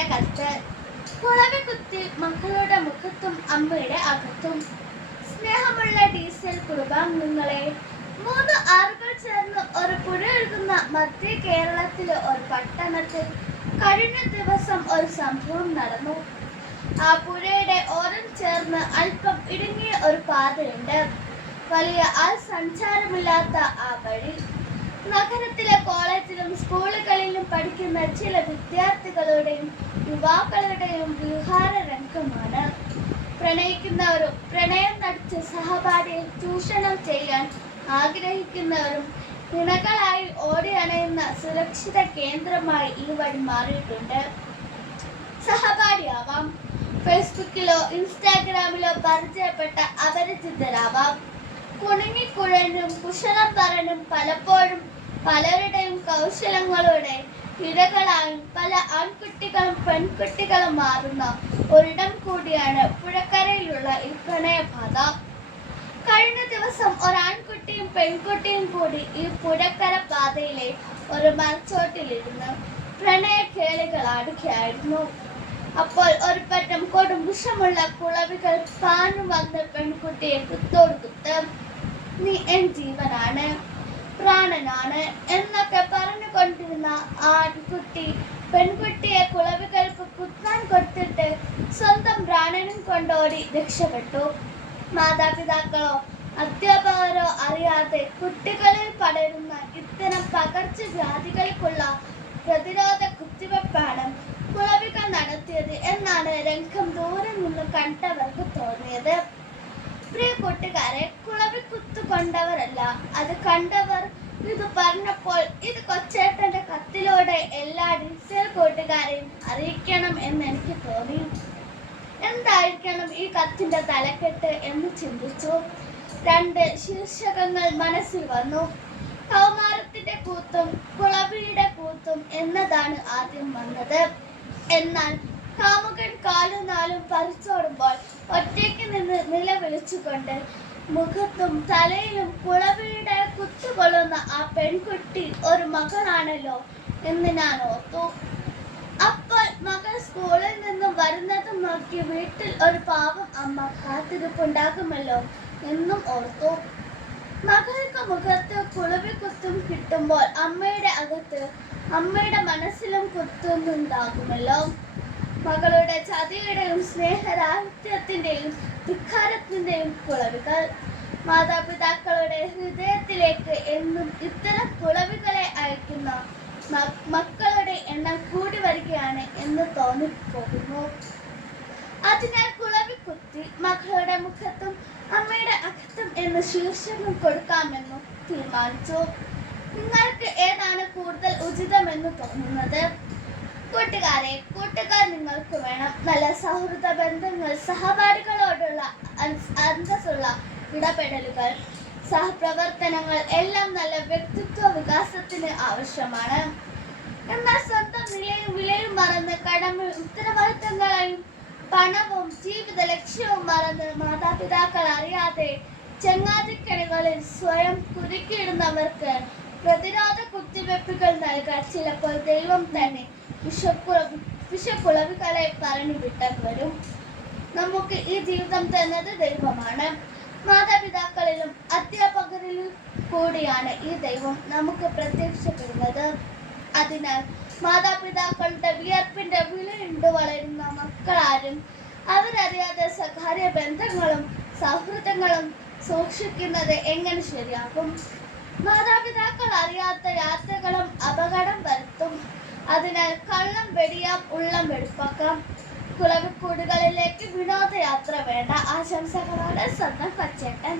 കൊച്ചേട്ടന്റെ കത്ത് കുളവി കുത്തി മക്കളുടെ മുഖത്തും അമ്മയുടെ അകത്തും. സ്നേഹമുള്ള ഡീസൽ കുടുംബാംഗങ്ങളെ മൂന്ന് ആറുകൾ ചേർന്ന് ഒരു പുഴ എഴുതുന്ന മധ്യ കേരളത്തിലെ ഒരു പട്ടണത്തിൽ കഴിഞ്ഞ ദിവസം ഒരു സംഭവം നടന്നു. ആ പുഴയുടെ ഓരം ചേർന്ന് അല്പം ഇടുങ്ങിയ ഒരു പാതയുണ്ട്. വലിയ ആൾ സഞ്ചാരമില്ലാത്ത ആ വഴി. നഗരത്തിലെ കോളേജിലും സ്കൂളുകളിലും പഠിക്കുന്ന ചില വിദ്യാർത്ഥികളുടെയും യുവാക്കളുടെയും വിഹാര രംഗമാണ് പ്രണയിക്കുന്നവരും പ്രണയം നടത്തി സഹപാഠിയെ ചൂഷണം ചെയ്യാൻ ആഗ്രഹിക്കുന്നവരും ഇണകളായി ഓടി അണയുന്ന സുരക്ഷിത കേന്ദ്രമായി ഈ വഴി മാറിയിട്ടുണ്ട്. സഹപാഠിയാവാം. ഫേസ്ബുക്കിലോ ഇൻസ്റ്റാഗ്രാമിലോ പരിചയപ്പെട്ട അപരിചിതരാവാം. കുണുങ്ങിക്കുഴനും കുശലം പറഞ്ഞും പലപ്പോഴും പലരുടെയും കൗശലങ്ങളുടെ ഇരകളായും പല ആൺകുട്ടികളും പെൺകുട്ടികളും മാറുന്ന ഒരിടം കൂടിയാണ് പുഴക്കരയിലുള്ള ഈ പ്രണയപാത. കഴിഞ്ഞ ദിവസം ഒരാൺകുട്ടിയും പെൺകുട്ടിയും കൂടി ഈ പുഴക്കര പാതയിലെ ഒരു മരച്ചോട്ടിലിരുന്ന് പ്രണയ കേളികൾ ആടുകയായിരുന്നു അപ്പോൾ ഒരു പറ്റം കൊടും വിഷമുള്ള കുളവികൾ പാഞ്ഞു വന്ന പെൺകുട്ടിയെ കുത്തോട് കുത്ത്. നീ എൻ ജീവനാണ്. പ്രാണനാണ് എന്നൊക്കെ പറഞ്ഞുകൊണ്ടിരുന്ന കൊണ്ടിരുന്ന ആൺകുട്ടി പെൺകുട്ടിയെ കുളവികൾക്ക് കുത്താൻ കൊടുത്തിട്ട് സ്വന്തം പ്രാണനും കൊണ്ടോടി രക്ഷപ്പെട്ടു. മാതാപിതാക്കളോ അധ്യാപകരോ അറിയാതെ കുട്ടികളിൽ പടരുന്ന ഇത്തരം പകർച്ചവ്യാധികൾക്കുള്ള പ്രതിരോധ കുത്തിവെപ്പാണ് കുളവികൾ നടത്തിയത് എന്നാണ് രംഗം ദൂരെ നിന്ന് കണ്ടവർക്ക് തോന്നിയത്. പ്രിയ കൂട്ടുകാരെ കുളവി കുത്തു കൊണ്ടവരല്ല. അത് കണ്ടവർ ഇത് പറഞ്ഞപ്പോൾ ഇത് കൊച്ചേട്ടന്റെ കത്തിലൂടെ എല്ലാ ഡിജിറ്റൽ കൂട്ടുകാരെയും അറിയിക്കണം എന്ന് എനിക്ക് തോന്നി. എന്തായിരിക്കണം ഈ കത്തിന്റെ തലക്കെട്ട് എന്ന് ചിന്തിച്ചു. രണ്ട് ശീർഷകങ്ങൾ മനസ്സിൽ വന്നു. കൗമാരത്തിന്റെ കൂത്തും കുളവിയുടെ കൂത്തും എന്നതാണ് ആദ്യം വന്നത്. എന്നാൽ കാമുകൻ കാലും നാലും പറിച്ചോടുമ്പോൾ നിന്ന് നിലവിളിച്ചുകൊണ്ട് മുഖത്തും തലയിലും കുളവിയുടെ കുത്തുകൊള്ളുന്ന ആ പെൺകുട്ടി ഒരു മകളാണല്ലോ എന്ന് ഞാൻ ഓർത്തു. അപ്പോൾ മകൾ സ്കൂളിൽ നിന്നും വരുന്നതും നോക്കി വീട്ടിൽ ഒരു പാവം അമ്മ കാത്തിരിപ്പുണ്ടാകുമല്ലോ എന്നും ഓർത്തു. മകൾക്ക് മുഖത്ത് കുളവി കുത്തും കിട്ടുമ്പോൾ അമ്മയുടെ അകത്ത് അമ്മയുടെ മനസ്സിലും കുത്തുന്നുണ്ടാകുമല്ലോ. മകളുടെ ചതിയുടെയും സ്നേഹരാഹിത്യത്തിന്റെയും ധിക്കാരത്തിന്റെയും കുളവികൾ മാതാപിതാക്കളുടെ ഹൃദയത്തിലേക്ക് എന്നും ഇത്തരം കുളവികളെ അയക്കുന്ന മക്കളുടെ എണ്ണം കൂടി വരികയാണ് എന്ന് തോന്നിപ്പോകുന്നു. അതിനാൽ കുളവി കുത്തി മകളുടെ മുഖത്തും അമ്മയുടെ അകത്തും എന്ന ശീർഷകം കൊടുക്കാമെന്നും തീരുമാനിച്ചു. നിങ്ങൾക്ക് ഏതാണ് കൂടുതൽ ഉചിതമെന്ന് തോന്നുന്നത്? കൂട്ടുകാരെ കൂട്ടുകാർ നിങ്ങൾക്ക് വേണം. നല്ല സൗഹൃദ ബന്ധങ്ങൾ സഹപാഠികളോടുള്ള അന്തസ്സുള്ള ഇടപെടലുകൾ സഹപ്രവർത്തനങ്ങൾ എല്ലാം നല്ല വ്യക്തിത്വ വികാസത്തിന് ആവശ്യമാണ്. എന്നാൽ സ്വന്തം നിലയും വിലയും മറന്ന് കടമ ഉത്തരവാദിത്തങ്ങളെയും പണവും ജീവിത ലക്ഷ്യവും മറന്ന് മാതാപിതാക്കൾ അറിയാതെ ചങ്ങാതിക്കണികളിൽ സ്വയം കുരുക്കിയിടുന്നവർക്ക് പ്രതിരോധ കുത്തിവെപ്പുകൾ നൽകാൻ ചിലപ്പോൾ ദൈവം തന്നെ വിഷക്കുള വിഷക്കുളവികളെ പറഞ്ഞു വിട്ടാൽ വരും നമുക്ക് ഈ ജീവിതം തന്നത് ദൈവമാണ്. മാതാപിതാക്കളിലും അധ്യാപകരിലും കൂടിയാണ് ഈ ദൈവം നമുക്ക് പ്രത്യക്ഷപ്പെടുന്നത്. അതിനാൽ മാതാപിതാക്കളുടെ വിയർപ്പിന്റെ വിലയുണ്ട് വളരുന്ന മക്കളാരും അവരറിയാതെ സ്വകാര്യ ബന്ധങ്ങളും സൗഹൃദങ്ങളും സൂക്ഷിക്കുന്നത് എങ്ങനെ ശരിയാകും? മാതാപിതാക്കൾ അറിയാത്ത യാത്രകളും അപകടം വരുത്തും. അതിനാൽ കള്ളം വെടിയാം ഉള്ളം വെടുപ്പാക്കാം. കുളവിക്കൂടുകളിലേക്ക് വിനോദയാത്ര വേണ്ട. ആശംസകളോടെ സ്വന്തം കൊച്ചേട്ടൻ.